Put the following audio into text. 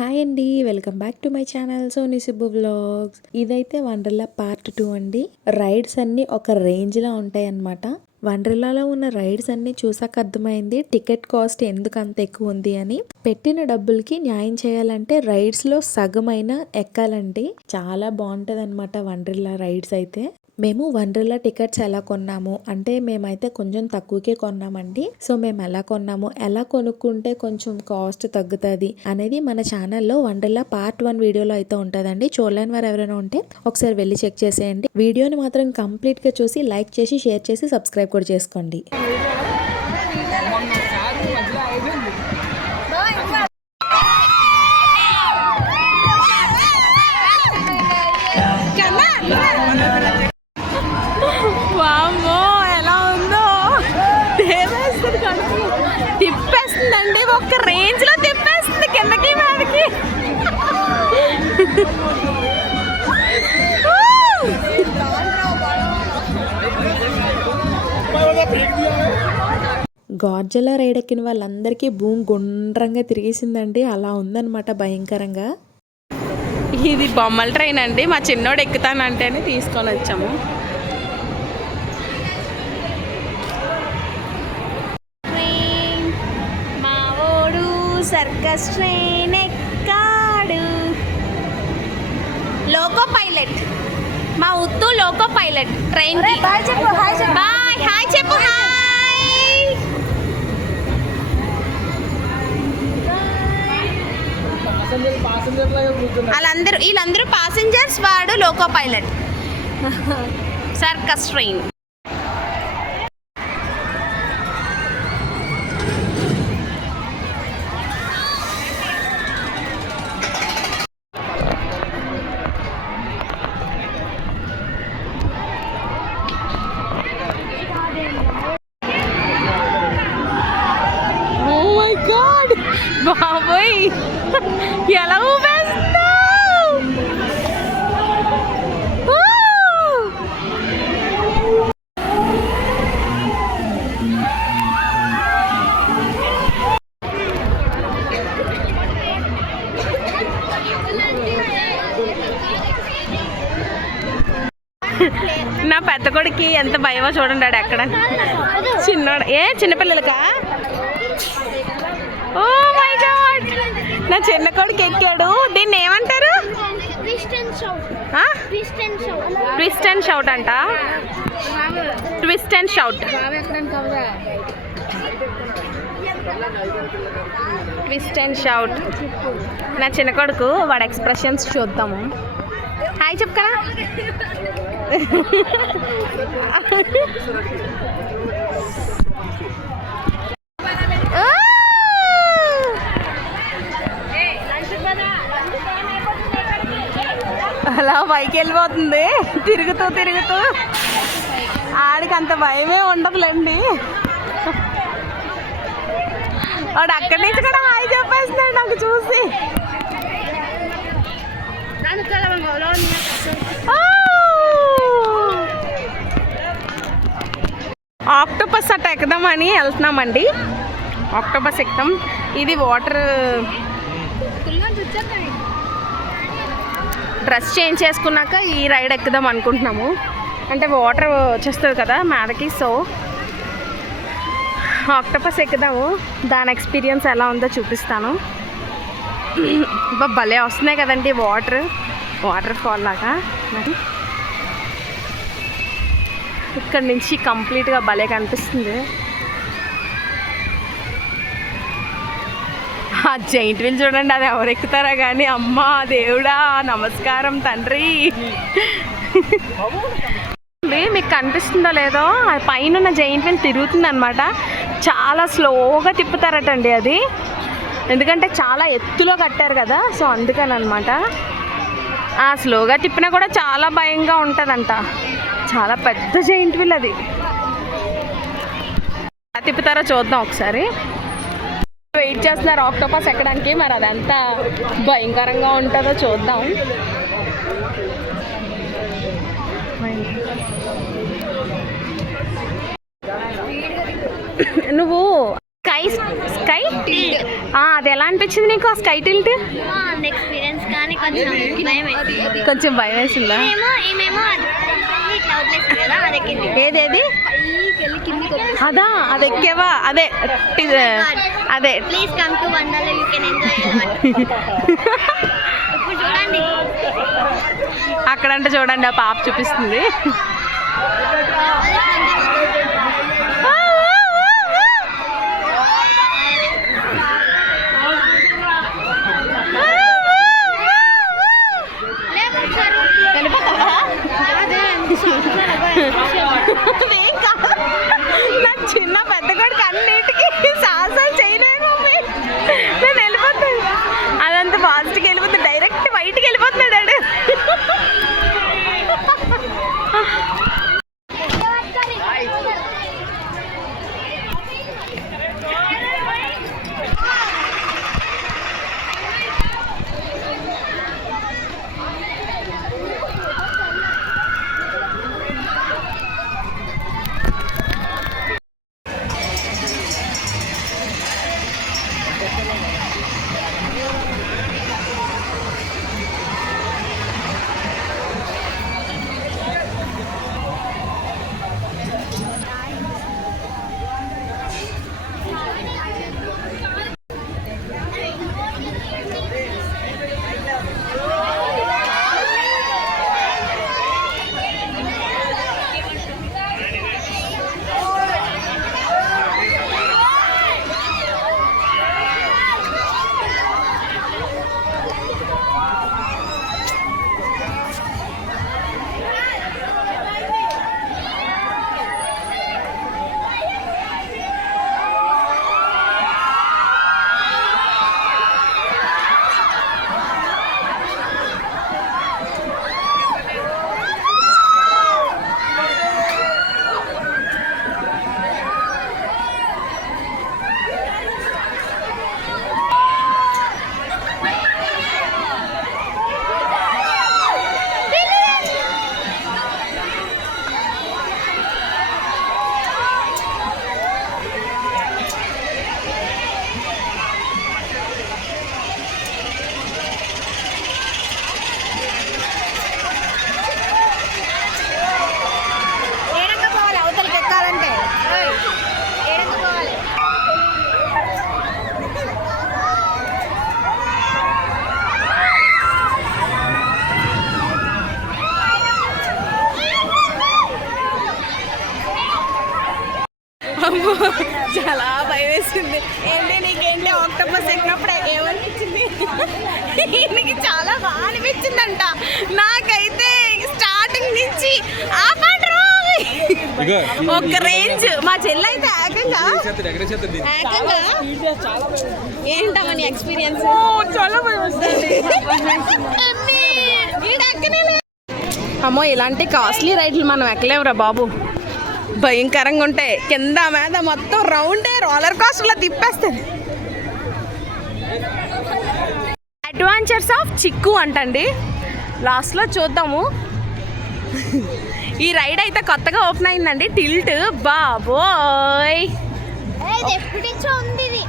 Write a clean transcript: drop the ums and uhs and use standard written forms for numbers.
Hi అండి, welcome back to my channel Sony Subbu vlogs. ఇదైతే Wonderla part 2 అండి. రైడ్స్ అన్నీ ఒక రేంజ్లో ఉంటాయి అన్నమాట. వండర్లాలో ఉన్న రైడ్స్ అన్ని చూసాక అర్థమైంది టికెట్ కాస్ట్ ఎందుకు అంత ఎక్కువ ఉంది అని. పెట్టిన డబ్బులకి న్యాయం చేయాలంటే రైడ్స్లో సగమైన ఎక్కాలండి. చాలా బాగుంటుంది అనమాట వండర్లా రైడ్స్ అయితే. మేము వండర్లా టికెట్స్ ఎలా కొన్నాము అంటే మేమైతే కొంచెం తక్కువకే కొన్నామండి. సో మేము ఎలా కొన్నాము, ఎలా కొనుక్కుంటే కొంచెం కాస్ట్ తగ్గుతుంది అనేది మన ఛానల్లో వండర్లా పార్ట్ 1 వీడియోలో అయితే ఉంటుందండి. చూడలేని వారు ఎవరైనా ఉంటే ఒకసారి వెళ్ళి చెక్ చేసేయండి. వీడియోని మాత్రం కంప్లీట్గా చూసి లైక్ చేసి షేర్ చేసి సబ్స్క్రైబ్ కూడా చేసుకోండి. తిప్పేస్తుందండి, ఒక్క రేంజ్ లో తిప్పేస్తుంది కిందకి మీదకి. గార్జలా రైడ్ ఎక్కిన వాళ్ళందరికీ భూమి గుండ్రంగా తిరిగేసిందండి. అలా ఉందన్నమాట భయంకరంగా. ఇది బొమ్మల ట్రైన్ అండి, మా చిన్నోడు ఎక్కుతానంటేనే తీసుకొని వచ్చాము. సర్కస్ ట్రైన్ ఎక్కాడు. లోకో పైలట్ మా ఉత్తు లోకో పైలట్ ట్రైన్ కి. బాయ్ చెప్పు, హాయ్ చెప్పు. బాయ్, హాయ్ చెప్పు, హాయ్. వీళ్ళందరూ పాసెంజర్స్, వాడు లోకో పైలట్. Circus train. బాబోయ్ ఎలా ఊపేస్తావు. నా పెద్ద కొడుకు ఎంత భయమో చూడండి. ఎక్కడ చిన్నోడు చిన్నపిల్లలకా. ఓ మై గాడ్, నా చిన్న కొడుకు ఎక్కాడు. దీన్ని ఏమంటారు? ట్విస్ట్ అండ్ షౌట్ అంట. Twist and shout, twist and shout. నా చిన్న కొడుకు, వాడి ఎక్స్ప్రెషన్స్ చూద్దాము. హాయ్ చెప్పు. అలా పైకి వెళ్ళిపోతుంది తిరుగుతూ తిరుగుతూ. ఆడికి అంత భయమే ఉండదులేండి. వాడు అక్కడి నుంచి కూడా హాయ్ చెప్పేస్తున్నాడు నాకు చూసి. ఆక్టోపస్ అట్ట ఎక్కుదామని వెళ్తున్నామండి. ఆక్టోపస్ ఎక్కుతాం. ఇది వాటర్. డ్రెస్ చేంజ్ చేసుకున్నాక ఈ రైడ్ ఎక్కుదాం అనుకుంటున్నాము. అంటే వాటర్ వచ్చేస్తుంది కదా మీదకి. సో ఆక్టోపస్ ఎక్కుదాము. దాని ఎక్స్పీరియన్స్ ఎలా ఉందో చూపిస్తాను. భలే వస్తున్నాయి కదండి వాటర్ ఫాల్ లాగా. ఇక్కడ నుంచి కంప్లీట్గా భలే కనిపిస్తుంది. ఆ జైంట్ వీల్ చూడండి, అది ఎవరు ఎక్కుతారా కానీ. అమ్మా దేవుడా, నమస్కారం తండ్రి. మీకు కనిపిస్తుందో లేదో, పైన జైంట్ వీల్ తిరుగుతుంది అనమాట. చాలా స్లోగా తిప్పుతారటండి అది, ఎందుకంటే చాలా ఎత్తులో కట్టారు కదా. సో అందుకని అనమాట. స్లోగా తిప్పినా కూడా చాలా భయంగా ఉంటుందంట. చాలా పెద్ద జైంట్ వీల్ అది. ఎలా తిప్పుతారో చూద్దాం ఒకసారి. వెయిట్ చేస్తున్నారు ఆక్టోపస్ ఎక్కడానికి. మరి అదంతా భయంకరంగా ఉంటుందో చూద్దాం. నువ్వు స్కై స్కై అది ఎలా అనిపించింది నీకు ఆ స్కై టిల్ట్? ఎక్స్పీరియన్స్ కానీ కొంచెం భయం వేసింది. కొంచెం భయం వేసిందా? ఏమేమో ఇట్లా వదిలేసింది కదా, అది ఎక్కింది. ఏదేది పైకి వెళ్ళి కిందికి వచ్చేసింది. అదా అది ఎక్కేవా? అదే అదే please come to Wonderla, you can enjoy. ఇప్పుడు చూడండి అక్కడంటే చూడండి ఆ పాప చూపిస్తుంది. నా చిన్న పెద్ద కొడుకు అన్నిటికీ సాహసాలు చేయలేను. నేను వెళ్ళిపోతాను, అదంతా ఫాస్ట్కి వెళ్ళిపోతుంది, డైరెక్ట్ బయటికి వెళ్ళిపోతున్నాడు వాడు. చాలా భయం వేసింది. ఏంటి నీకేంటి ఆక్టోపస్ ఎక్కినప్పుడు ఏమనిపించింది? నీకు చాలా బాగా అనిపించిందంట. నాకైతే స్టార్టింగ్ నుంచి ఒక రేంజ్. మా చెల్లి అయితే ఏకంగా ఏంటమ్మా నీ ఎక్స్పీరియన్స్? చాలా భయం వస్తుంది. అమ్మో ఇలాంటి కాస్ట్లీ రైడ్లు మనం ఎక్కలేవురా బాబు, భయంకరంగా ఉంటాయి. కింద మీద మొత్తం రౌండే రోలర్ కోస్టర్లో తిప్పేస్తుంది. అడ్వెంచర్స్ ఆఫ్ చిక్కు అంటండి. లాస్ట్లో చూద్దాము. ఈ రైడ్ అయితే కొత్తగా ఓపెన్ అయిందండి, టిల్ట్. బాబోయ్ ఎప్పటి నుంచో ఉంది ఇది.